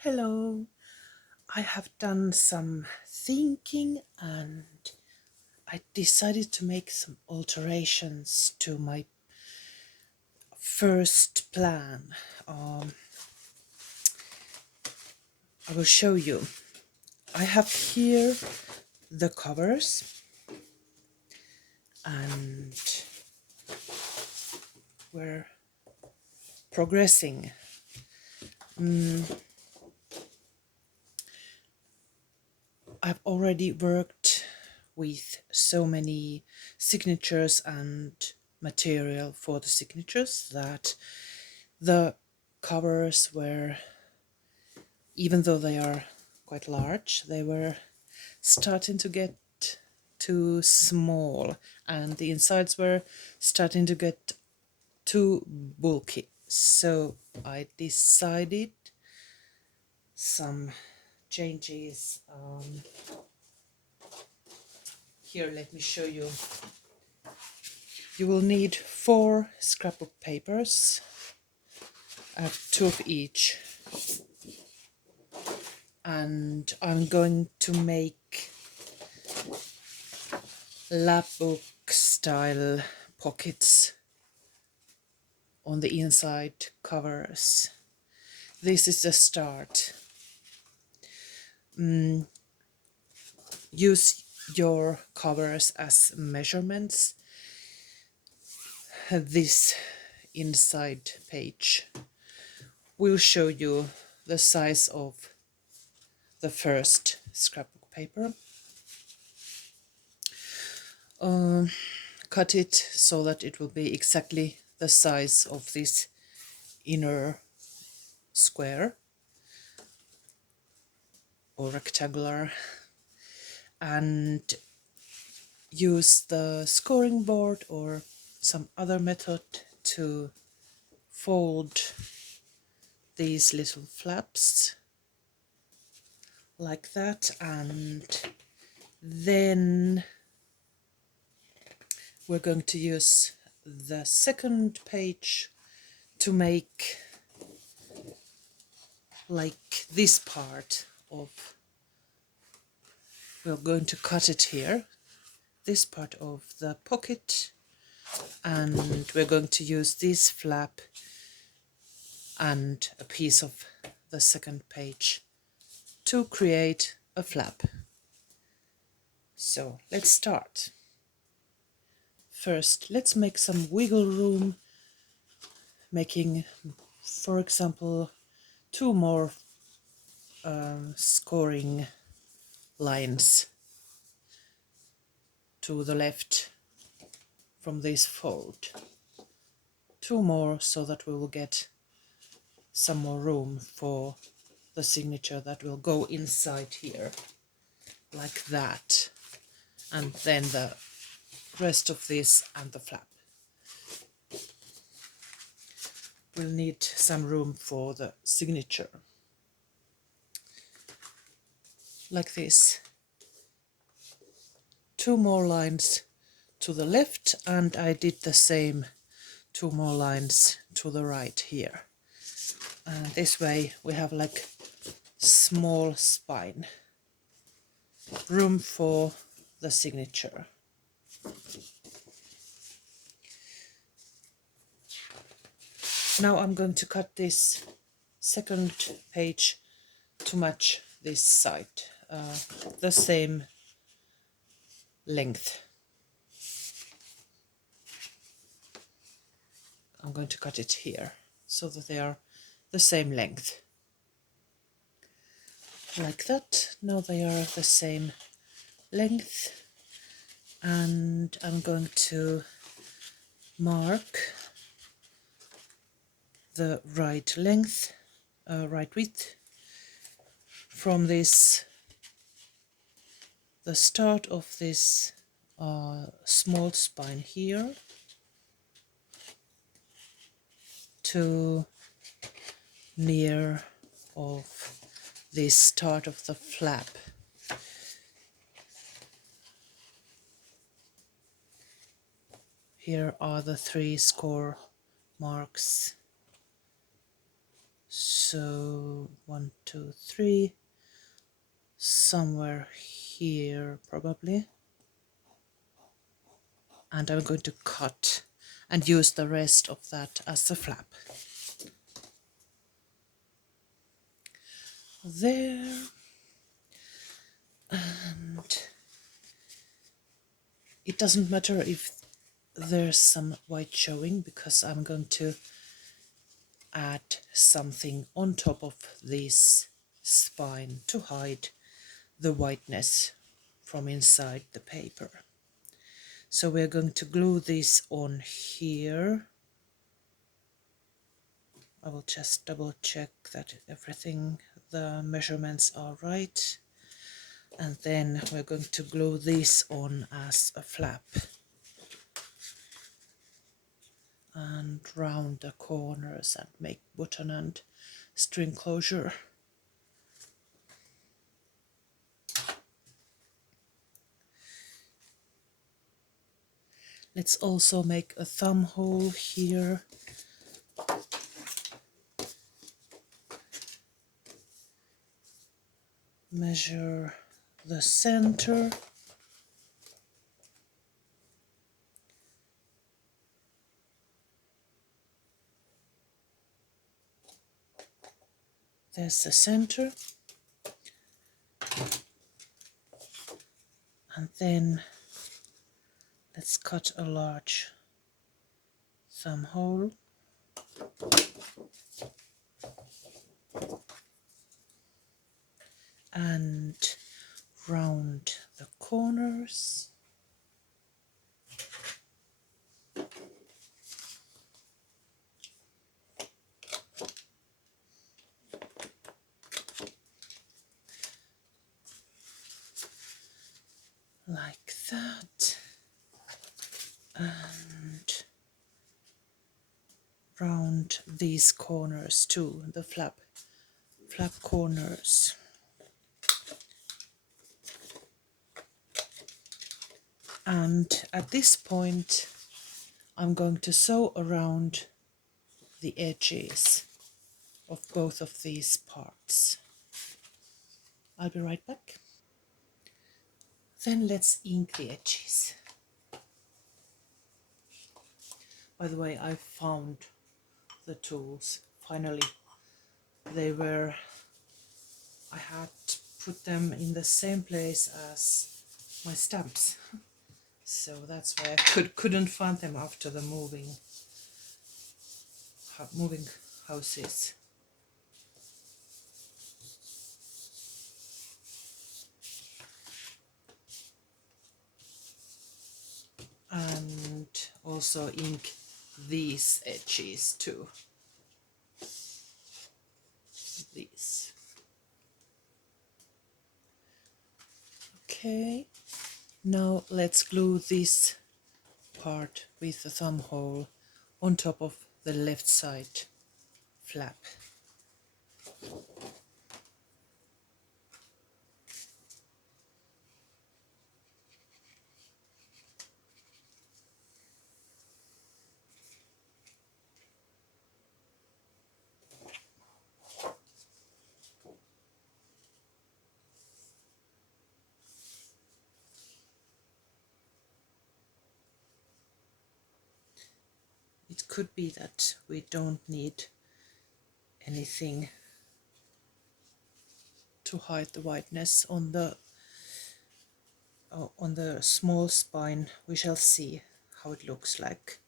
Hello, I have done some thinking and I decided to make some alterations to my first plan. I will show you. I have here the covers and we're progressing. I've already worked with so many signatures and material for the signatures that the covers were, even though they are quite large, they were starting to get too small and the insides were starting to get too bulky. So I decided some changes. Here, let me show you. You will need 4 scrapbook papers. I have 2 of each. And I'm going to make lapbook style pockets on the inside covers. This is the start. Use your covers as measurements. This inside page will show you the size of the first scrapbook paper. Cut it so that it will be exactly the size of this inner square or rectangular, and use the scoring board or some other method to fold these little flaps like that, and then we're going to use the second page to make like this part of, we're going to cut it here, this part of the pocket, and we're going to use this flap and a piece of the second page to create a flap. So let's start. First, let's make some wiggle room, making, for example, 2 more scoring lines to the left from this fold. 2 more so that we will get some more room for the signature that will go inside here, like that, and then the rest of this and the flap. We'll need some room for the signature, like this. 2 more lines to the left, and I did the same 2 more lines to the right here. And this way we have like small spine, room for the signature. Now I'm going to cut this second page to match this side, the same length. I'm going to cut it here so that they are the same length. Like that. Now they are the same length, and I'm going to mark the right length, right width from this, the start of this small spine here to near of the start of the flap. Here are the 3 score marks. So 1, 2, 3, somewhere here probably. And I'm going to cut and use the rest of that as a flap. There. And it doesn't matter if there's some white showing, because I'm going to add something on top of this spine to hide the whiteness from inside the paper. So we're going to glue this on here. I will just double check that everything, the measurements are right. And then we're going to glue this on as a flap. And round the corners and make button and string closure. Let's also make a thumb hole here. Measure the center. There's the center. And then let's cut a large thumb hole. And round the corners. Like that. And round these corners too, the flap corners. And at this point I'm going to sew around the edges of both of these parts. I'll be right back. Then let's ink the edges. By the way, I found the tools. Finally, I had put them in the same place as my stamps. So that's why I couldn't find them after the moving houses. And also ink these edges too. These. Okay, now let's glue this part with the thumb hole on top of the left side flap. It could be that we don't need anything to hide the whiteness on the small spine. We shall see how it looks like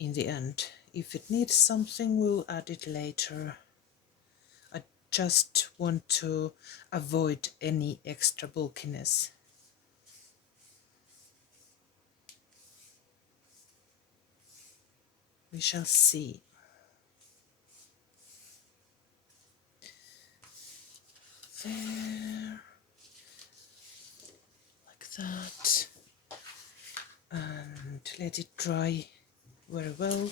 in the end. If it needs something, we'll add it later. I just want to avoid any extra bulkiness. We shall see. There, like that, and let it dry very well.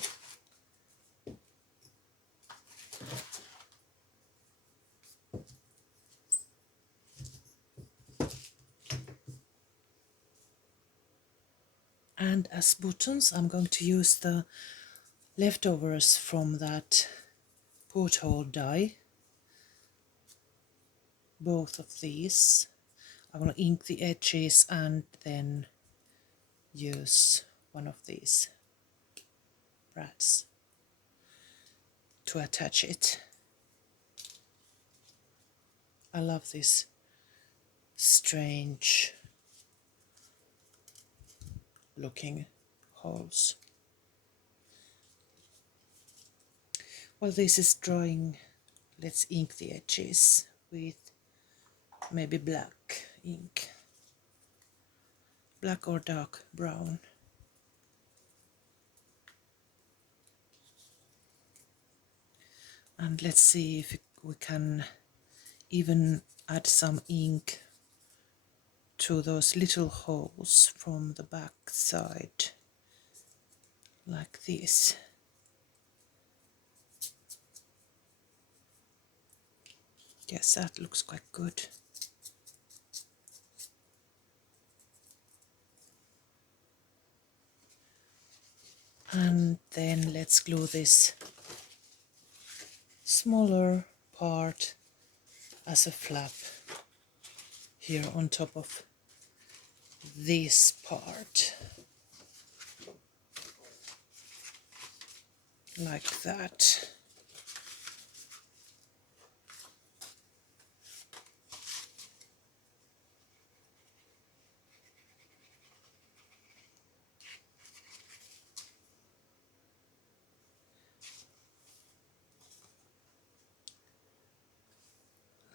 And as buttons, I'm going to use the leftovers from that porthole die, both of these. I want to ink the edges and then use one of these brads to attach it. I love this strange looking holes. While this is drying, let's ink the edges with maybe black ink, black or dark brown. And let's see if we can even add some ink to those little holes from the back side, like this. Yes, that looks quite good. And then let's glue this smaller part as a flap here on top of this part, like that.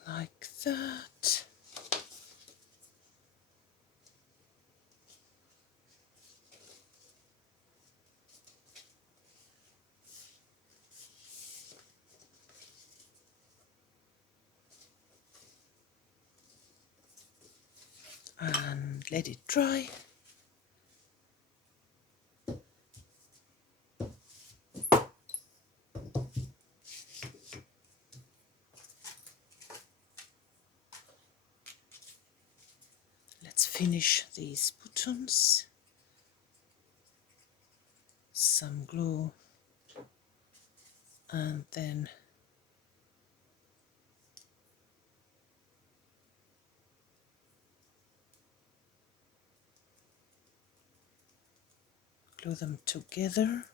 Like that. And let it dry. Let's finish these buttons. Some glue and then glue them together.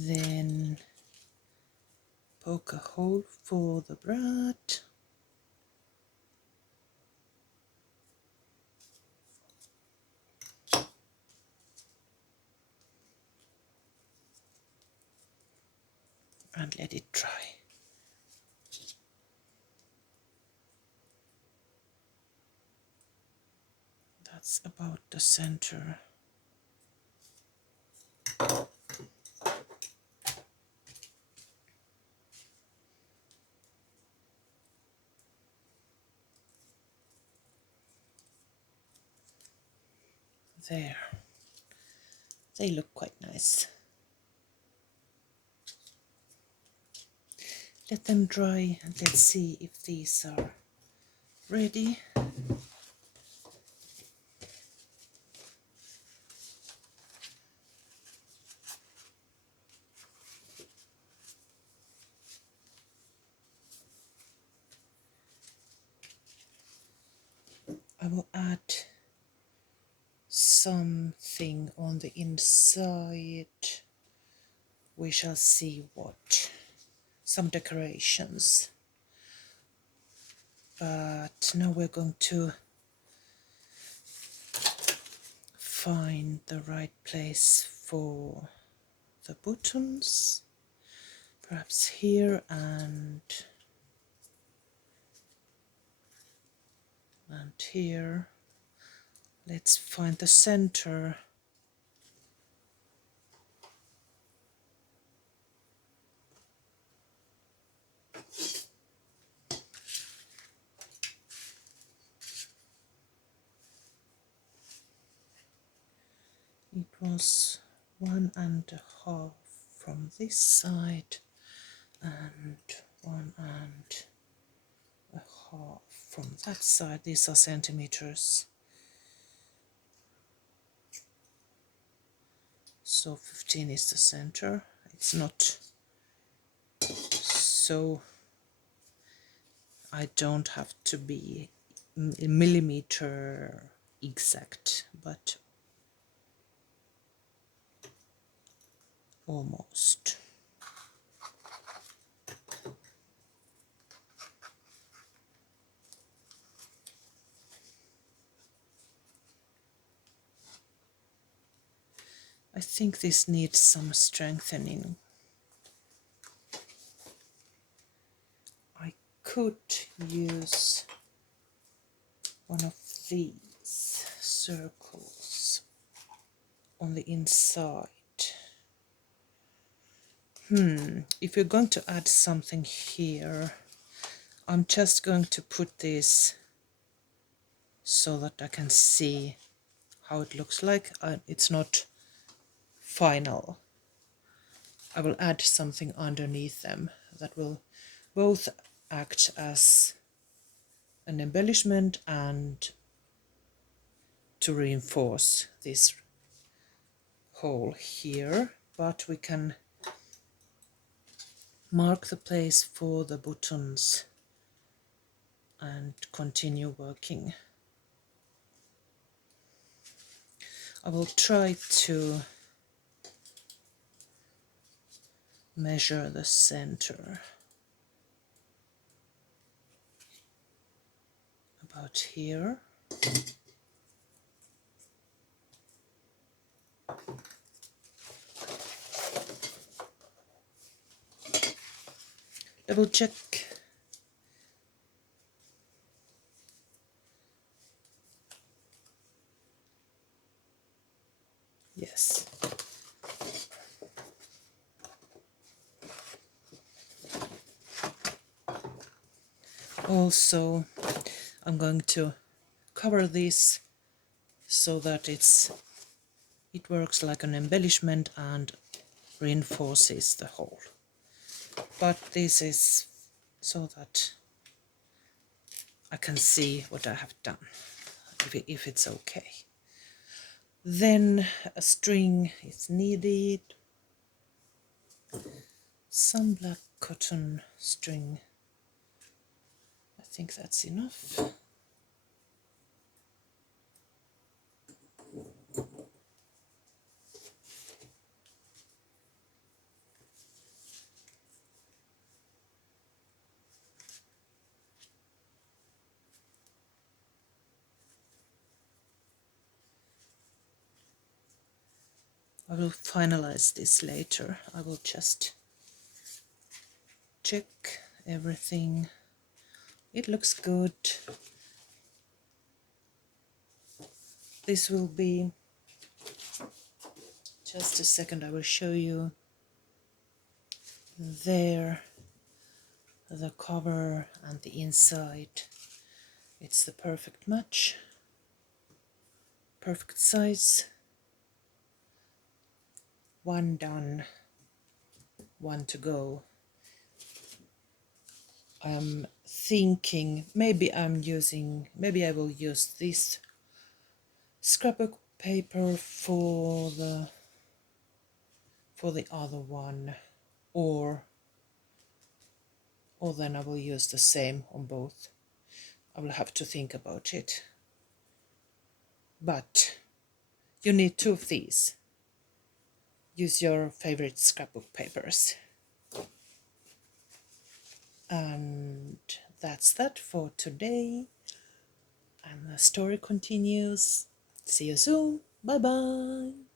Then poke a hole for the brad. And let it dry. That's about the center. There. They look quite nice. Let them dry and let's see if these are ready. I will add something on the inside. We shall see what. Some decorations. But now we're going to find the right place for the buttons. Perhaps here and here. Let's find the center. It was 1.5 from this side and 1.5 from that side. These are centimeters. So 15 is the center. It's not so, I don't have to be millimeter exact, but almost. I think this needs some strengthening. I could use one of these circles on the inside. If you're going to add something here, I'm just going to put this so that I can see how it looks like. It's not final. I will add something underneath them that will both act as an embellishment and to reinforce this hole here, but we can mark the place for the buttons and continue working. I will try to measure the center about here. Double check. Yes. Also, I'm going to cover this so that it works like an embellishment and reinforces the whole. But this is so that I can see what I have done, if it's okay. Then a string is needed, some black cotton string. I think that's enough. I will finalize this later. I will just check everything. It looks good. This will be, just a second, I will show you there, the cover and the inside. It's the perfect match, perfect size. One done, one to go. I'm thinking maybe I will use this scrapbook paper for the other one, or then I will use the same on both. I will have to think about it. But you need 2 of these. Use your favorite scrapbook papers. And that's that for today. And the story continues. See you soon. Bye bye.